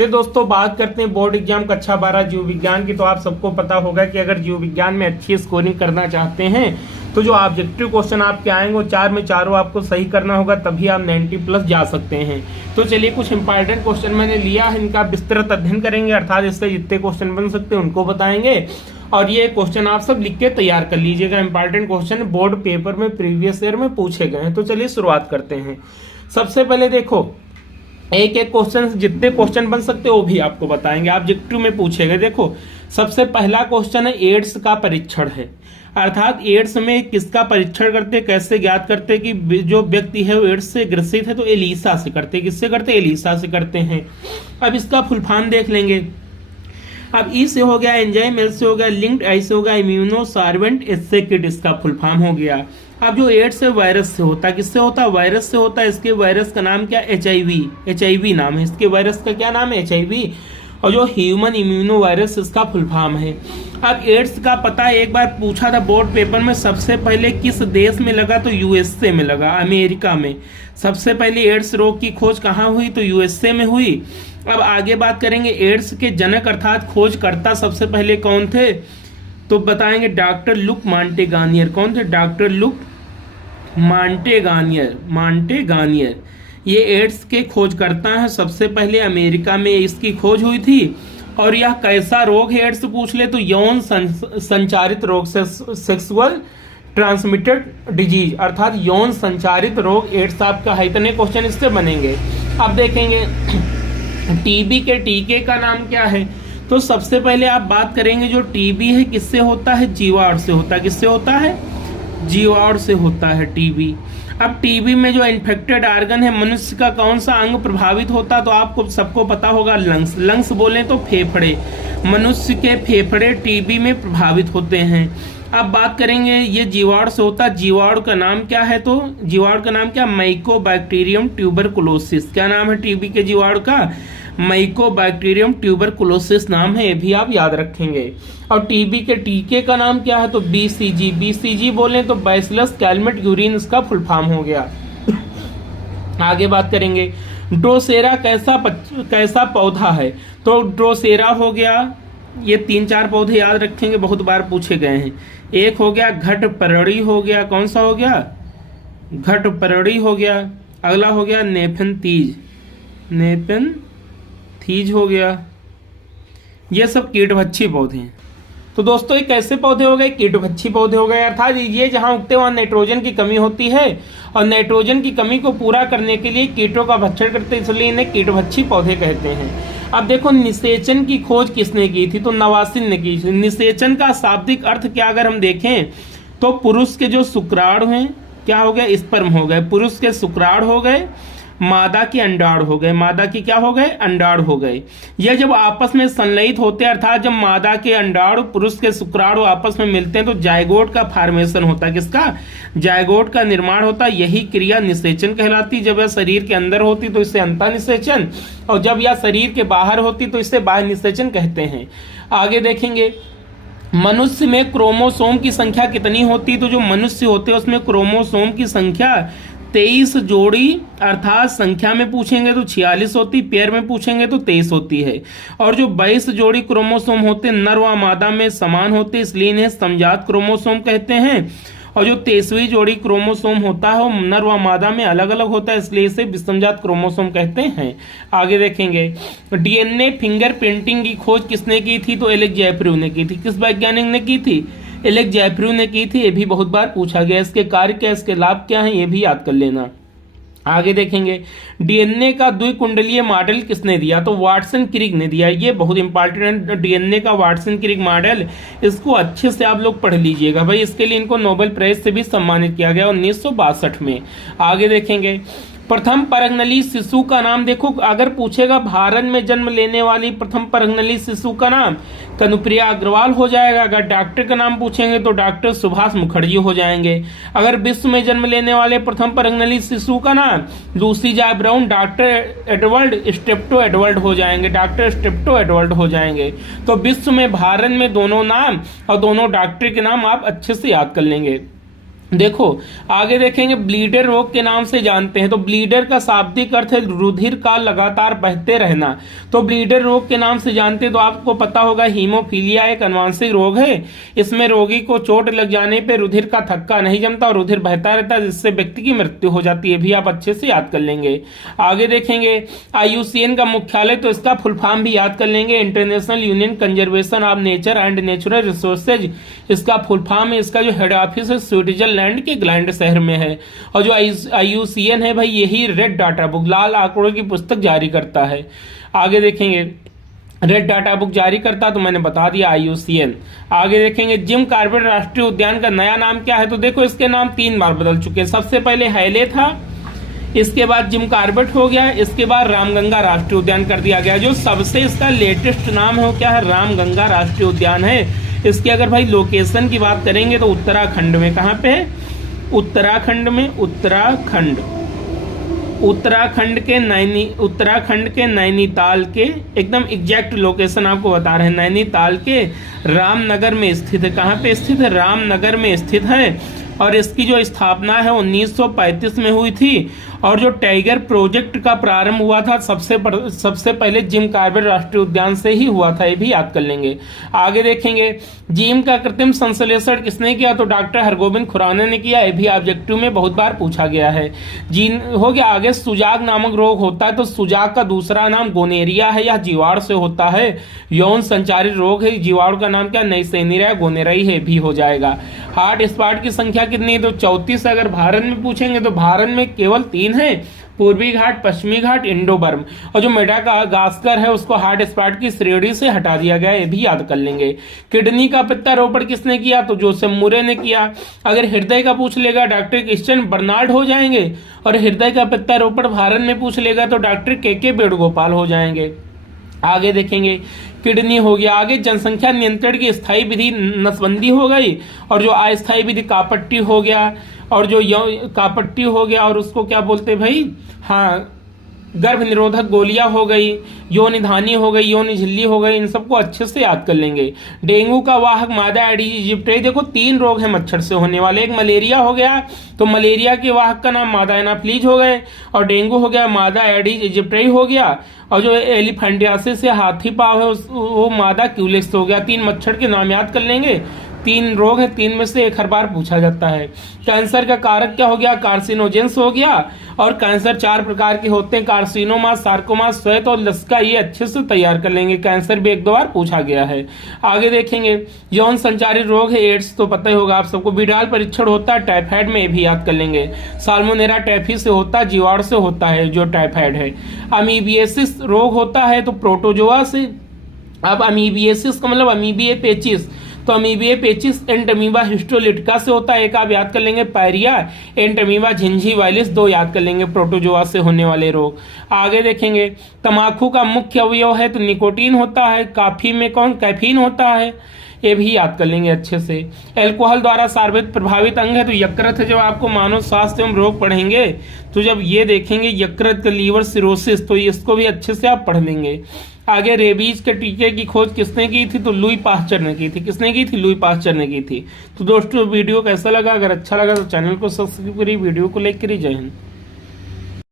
चलिए दोस्तों, बात करते हैं बोर्ड एग्जाम कक्षा 12 जीव विज्ञान की। तो आप सबको पता होगा कि अगर जीव विज्ञान में अच्छी स्कोरिंग करना चाहते हैं तो जो ऑब्जेक्टिव क्वेश्चन आपके आएंगे वो 4 में चारों आपको सही करना होगा, तभी आप 90+ जा सकते हैं। तो चलिए कुछ इंपॉर्टेंट क्वेश्चन मैंने लिया है, इनका विस्तृत अध्ययन करेंगे, अर्थात इससे जितने क्वेश्चन बन सकते हैं उनको बताएंगे। और ये क्वेश्चन आप सब लिख के तैयार कर लीजिएगा। इंपॉर्टेंट क्वेश्चन बोर्ड पेपर में प्रीवियस ईयर में पूछे गए हैं। तो चलिए शुरुआत करते हैं। सबसे पहले देखो, एक एक क्वेश्चन, जितने क्वेश्चन बन सकते हैं वो भी आपको बताएंगे, ऑब्जेक्टिव में पूछे गए। देखो सबसे पहला क्वेश्चन है एड्स का परीक्षण है, अर्थात एड्स में किसका परीक्षण करते, कैसे ज्ञात करते कि जो व्यक्ति है वो एड्स से ग्रसित है, तो एलिसा से करते। किससे करते? एलिसा से करते हैं। अब इसका फुल फॉर्म देख लेंगे। अब ई से हो गया एंजाइम, एल से हो गया लिंक्ड, आई से हो गया इम्यूनो सार्वेंट, एच से किट, इसका फुल फॉर्म हो गया। अब जो एड्स है वायरस से होता है, किससे होता है? वायरस से होता है। इसके वायरस का नाम क्या? HIV नाम है इसके वायरस का। क्या नाम है? HIV। और जो ह्यूमन इम्यूनो वायरस, इसका फुल फॉर्म है। अब एड्स का पता एक बार पूछा था बोर्ड पेपर में, सबसे पहले किस देश में लगा? तो USA में लगा, अमेरिका में। सबसे पहले एड्स रोग की खोज कहाँ हुई? तो USA में हुई। अब आगे बात करेंगे एड्स के जनक अर्थात खोजकर्ता सबसे पहले कौन थे? तो बताएंगे डॉक्टर लुक मॉन्टेगानियर। कौन थे? Doctor Luc Montagnier. ये एड्स के खोजकर्ता हैं। सबसे पहले अमेरिका में इसकी खोज हुई थी। और यह कैसा रोग है एड्स पूछ ले तो यौन संचारित रोग, सेक्सुअल ट्रांसमिटेड डिजीज, अर्थात यौन संचारित रोग एड्स आपका है। इतने क्वेश्चन इससे बनेंगे। अब देखेंगे टीबी के टीके का नाम क्या है? तो सबसे पहले आप बात करेंगे जो टीबी है किससे होता है? जीवाणु से होता है। किससे होता है? जीवाणु से होता है टीबी। अब टीबी में जो इन्फेक्टेड ऑर्गन है, मनुष्य का कौन सा अंग प्रभावित होता है? तो आपको सबको पता होगा लंग्स। लंग्स बोले तो फेफड़े, मनुष्य के फेफड़े टीबी में प्रभावित होते हैं। अब बात करेंगे ये जीवाणु से होता है, जीवाणु का नाम क्या है? तो जीवाणु का नाम क्या? Mycobacterium tuberculosis. क्या नाम है टीबी के जीवाणु का? माइकोबैक्टीरियम ट्यूबरकुलोसिस नाम है, ये भी आप याद रखेंगे। और टीबी के टीके का नाम क्या है? तो BCG। BCG बोले तो बैसिलस कैलमेट यूरिन, इसका फुल फॉर्म हो गया। आगे बात करेंगे ड्रोसेरा कैसा पौधा है? तो ड्रोसेरा हो गया, ये 3-4 पौधे याद रखेंगे, बहुत बार पूछे गए हैं। एक हो गया घटपरड़ी हो गया। कौन सा हो गया? घटपरड़ी हो गया। अगला हो गया नेफेंथीज हो गया। ये सब कीटभक्षी पौधे हैं। तो दोस्तों ये कैसे पौधे हो गए? कीटभक्षी पौधे हो गए, अर्थात ये जहां उगते वहां नाइट्रोजन की कमी होती है और नाइट्रोजन की कमी को पूरा करने के लिए कीटों का भक्षण करते हैं, इसलिए इन्हें कीटभक्षी पौधे कहते हैं। अब देखो निषेचन की खोज किसने की थी? तो नवासिन ने की। निषेचन का शाब्दिक अर्थ क्या अगर हम देखें तो पुरुष के जो शुक्राणु हैं क्या हो गए? स्पर्म हो गए। पुरुष के शुक्राणु हो गए, मादा के अंडाणु हो गए। मादा की क्या हो गए? अंडाणु हो गए। यह जब आपस में संलयित होते हैं, अर्थात जब मादा के अंडाणु पुरुष के शुक्राणु आपस में मिलते हैं तो जायगोट का फॉर्मेशन होता है। किसका? जायगोट का निर्माण होता है। यही क्रिया निषेचन कहलाती। जब यह शरीर के अंदर होती तो इसे अंतः निषेचन, और जब यह शरीर के बाहर होती तो इसे बाह्य निषेचन कहते हैं। आगे देखेंगे मनुष्य में क्रोमोसोम की संख्या कितनी होती? तो जो मनुष्य होते हैं उसमें क्रोमोसोम की संख्या 23 जोड़ी, अर्थात संख्या में पूछेंगे तो 46 होती, पेयर में पूछेंगे तो 23 होती है। और जो 22 जोड़ी क्रोमोसोम होते नर व मादा में समान होते, इसलिए इन्हें समजात क्रोमोसोम कहते हैं। और जो 23वीं जोड़ी क्रोमोसोम होता है वो नर व मादा में अलग अलग होता है, इसलिए इसे विषमजात क्रोमोसोम कहते हैं। आगे देखेंगे DNA फिंगर प्रिंटिंग की खोज किसने की थी? तो एलेक्स जेफरी ने की थी। किस वैज्ञानिक ने की थी? एलेक्स जेफरी ने की थी। ये भी बहुत बार पूछा गया। इसके कार्य क्या, इसके लाभ क्या हैं, ये भी याद कर लेना। आगे देखेंगे DNA का द्विकुंडलीय मॉडल किसने दिया? तो वाटसन क्रिक ने दिया। ये बहुत इंपॉर्टेंट DNA का वाटसन क्रिक मॉडल, इसको अच्छे से आप लोग पढ़ लीजिएगा भाई। इसके लिए इनको नोबेल प्राइज से भी सम्मानित किया गया 1962 में। आगे देखेंगे प्रथम परगनली शिशु का नाम। देखो अगर पूछेगा भारत में जन्म लेने वाली प्रथम परगनली शिशु का नाम, कनुप्रिया अग्रवाल हो जाएगा। अगर डॉक्टर का नाम पूछेंगे तो डॉक्टर सुभाष मुखर्जी हो जाएंगे। अगर विश्व में जन्म लेने वाले प्रथम परगनली शिशु का नाम Lucy Joy Brown, doctor Edward Steptoe Edward हो जाएंगे। डॉक्टर स्टेप्टो एडवर्ड हो जाएंगे। तो विश्व में भारत में दोनों नाम और दोनों डॉक्टर के नाम आप अच्छे से याद कर लेंगे। देखो आगे देखेंगे, ब्लीडर रोग के नाम से जानते हैं। तो ब्लीडर का शाब्दिक अर्थ है रुधिर का लगातार बहते रहना। तो ब्लीडर रोग के नाम से जानते हैं तो आपको पता होगा हीमोफीलिया एक अनुवांशिक रोग है। इसमें रोगी को चोट लग जाने पर रुधिर का थक्का नहीं जमता और रुधिर बहता रहता है, जिससे व्यक्ति की मृत्यु हो जाती है। भी आप अच्छे से याद कर लेंगे। आगे देखेंगे IUCN का मुख्यालय, तो इसका फुल फॉर्म भी याद कर लेंगे, international union conservation of nature and natural resources इसका फुल फॉर्म है। इसका जो हेड ऑफिस है स्विट्जरलैंड के ग्लैंड शहर में है। और जो IUCN है भाई, यही रेड डाटा बुक, लाल आंकड़ों की पुस्तक जारी करता है। आगे देखेंगे रेड डाटा बुक जारी करता, तो मैंने बता दिया IUCN। आगे देखेंगे जिम कॉर्बेट राष्ट्रीय उद्यान का नया नाम क्या है। तो देखो इसके नाम 3 बार बदल चुके हैं। सबसे पहले हैले था, इसके बाद जिम कॉर्बेट हो गया, इसके बाद रामगंगा राष्ट्रीय उद्यान कर दिया गया। जो सबसे इसका लेटेस्ट नाम हो क्या है, रामगंगा राष्ट्रीय उद्यान है। इसकी अगर भाई लोकेशन की बात करेंगे तो उत्तराखंड में, कहाँ पे है, उत्तराखंड में, उत्तराखंड के नैनीताल के एकदम एग्जैक्ट लोकेशन आपको बता रहे हैं। नैनीताल के रामनगर में स्थित है। कहाँ पे स्थित है, रामनगर में स्थित है। और इसकी जो स्थापना है 1935 में हुई थी। और जो टाइगर प्रोजेक्ट का प्रारंभ हुआ था सबसे पहले जिम कॉर्बेट राष्ट्रीय उद्यान से ही हुआ था, ये भी याद कर लेंगे। आगे देखेंगे जीन का कृत्रिम संश्लेषण किसने किया। तो डॉक्टर हरगोविंद खुराना ने किया। ये भी ऑब्जेक्टिव में बहुत बार पूछा गया है। जीन हो गया। आगे सुजाग नामक रोग होता है, तो सुजाग का दूसरा नाम गोनेरिया है, यह जीवाणु से होता है। यौन संचारित रोग है, जीवाणु का नाम क्या, नैसेनिया गोनेराई है, भी हो जाएगा। हार्ट स्पॉट की संख्या कितनी है, तो 34। अगर भारत में पूछेंगे तो भारत में केवल 3 है, पूर्वी घाट, पश्चिमी घाट, इंडोबर्म। और जो मेडागास्कर है उसको हॉट स्पॉट की श्रेणी से हटा दिया गया, ये भी याद कर लेंगे। किडनी का प्रत्यारोपण किसने किया, तो जोसेफ मुरे ने किया। अगर हृदय का पूछ लेगा डॉक्टर क्रिश्चियन बर्नार्ड हो जाएंगे। और हृदय का प्रत्यारोपण भारत में पूछ लेगा तो डॉक्टर के वेणुगोपाल हो जाएंगे। आगे देखेंगे किडनी हो गया। आगे जनसंख्या नियंत्रण की स्थायी विधि नसबंदी हो गई। और जो अस्थायी विधि कापट्टी हो गया। और जो कापट्टी हो गया और उसको क्या बोलते भाई, हाँ, गर्भ निरोधक गोलियां हो गई, योनिधानी हो गई, योनि झिल्ली हो गई, इन सबको अच्छे से याद कर लेंगे। डेंगू का वाहक मादा एडिस इजिप्टी। देखो 3 रोग हैं मच्छर से होने वाले। एक मलेरिया हो गया, तो मलेरिया के वाहक का नाम मादा एनाफ्लीज हो गए। और डेंगू हो गया मादा एडिस इजिप्टी हो गया। और जो एलिफेंटियासिस से हाथी पाव है वो मादा क्यूलेक्स हो गया। 3 मच्छर के नाम याद कर लेंगे। 3 रोग है, 3 में से एक हर बार पूछा जाता है। कैंसर का कारक क्या हो गया, कार्सिनोजेंस हो गया। और कैंसर 4 प्रकार के होते हैं, कार्सिनोमा, सार्कोमा, श्वेत और लसका। ये अच्छे से तैयार कर लेंगे, कैंसर भी 1-2 बार पूछा गया है। आगे देखेंगे यौन संचारित रोग है एड्स, तो पता ही होगा आप सबको। विडाल परीक्षण होता है टाइफाइड में, ये भी याद कर लेंगे। साल्मोनेला टाइफी से होता है, जीवाणु से होता है जो टाइफाइड है। अमीबियासिस रोग होता है तो प्रोटोजोआ से। अब अमीबियासिस का मतलब अमीबिया पेचिस, तो अमीबिया पेचिस एंटमीबा हिस्टोलिटिका से होता है, एक आप याद कर लेंगे। पायरिया एंटमीबा जिंजीवाइलिस 2 याद कर लेंगे, प्रोटोजोआ से होने वाले रोग। आगे देखेंगे तंबाकू का मुख्य अवयव है तो निकोटीन होता है। कॉफी में कौन, कैफीन होता है, ये भी याद कर लेंगे अच्छे से। एल्कोहल द्वारा सर्वाधिक प्रभावित अंग है तो यकृत है। जब आपको मानव स्वास्थ्य एवं रोग पढ़ेंगे तो जब ये देखेंगे यकृत, लीवर सिरोसिस, तो इसको भी अच्छे से आप पढ़ लेंगे। आगे रेबीज के टीके की खोज किसने की थी, तो लुई पास्चर ने की थी। किसने की थी, लुई पास्चर ने की थी। तो दोस्तों वीडियो कैसा लगा, अगर अच्छा लगा तो चैनल को सब्सक्राइब करिए, वीडियो को लाइक करिए। जय हिंद।